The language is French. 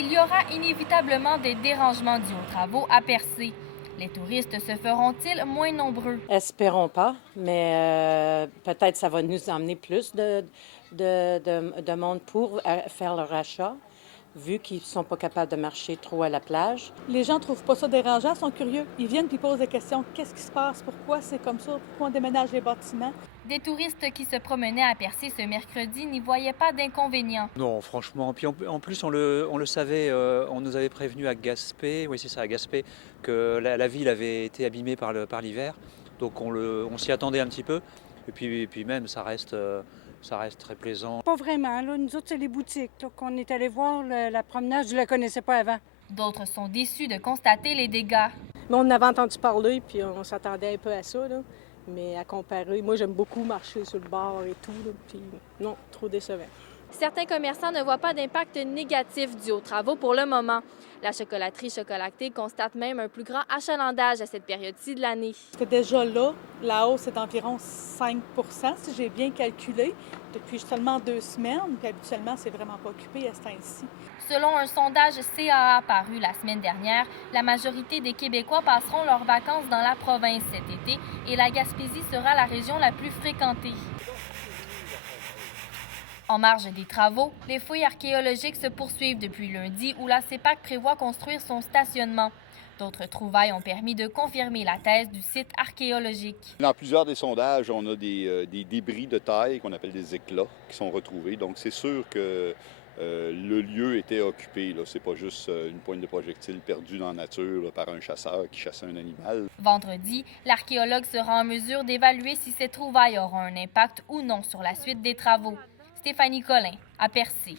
il y aura inévitablement des dérangements dus aux travaux à Percé. Les touristes se feront-ils moins nombreux? Espérons pas, mais peut-être ça va nous emmener plus de monde pour faire leur achat, vu qu'ils ne sont pas capables de marcher trop à la plage. Les gens ne trouvent pas ça dérangeant, sont curieux. Ils viennent puis posent des questions. Qu'est-ce qui se passe? Pourquoi c'est comme ça? Pourquoi on déménage les bâtiments? Des touristes qui se promenaient à Percé ce mercredi n'y voyaient pas d'inconvénients. Non, franchement. Puis en plus, on le savait, on nous avait prévenu à Gaspé, oui c'est ça, à Gaspé, que la ville avait été abîmée par l'hiver. Donc on s'y attendait un petit peu. Et puis même, ça reste très plaisant. Pas vraiment. Là. Nous autres, c'est les boutiques qu'on est allé voir. La promenade, je ne la connaissais pas avant. D'autres sont déçus de constater les dégâts. Mais on en avait entendu parler, puis on s'attendait un peu à ça, là. Mais à comparer, moi, j'aime beaucoup marcher sur le bord et tout, là, puis non, trop décevant. Certains commerçants ne voient pas d'impact négatif dû aux travaux pour le moment. La chocolaterie Chocolactée constate même un plus grand achalandage à cette période-ci de l'année. C'était déjà là. La hausse est d'environ 5 si j'ai bien calculé, depuis seulement 2 semaines. Puis habituellement, c'est vraiment pas occupé à ce temps-ci. Selon un sondage CAA paru la semaine dernière, la majorité des Québécois passeront leurs vacances dans la province cet été et la Gaspésie sera la région la plus fréquentée. En marge des travaux, les fouilles archéologiques se poursuivent depuis lundi où la CEPAC prévoit construire son stationnement. D'autres trouvailles ont permis de confirmer la thèse du site archéologique. Dans plusieurs des sondages, on a des débris de taille qu'on appelle des éclats qui sont retrouvés. Donc c'est sûr que le lieu était occupé. Ce n'est pas juste une pointe de projectile perdue dans la nature là, par un chasseur qui chassait un animal. Vendredi, l'archéologue sera en mesure d'évaluer si ces trouvailles auront un impact ou non sur la suite des travaux. Stéphanie Collin, à Percé.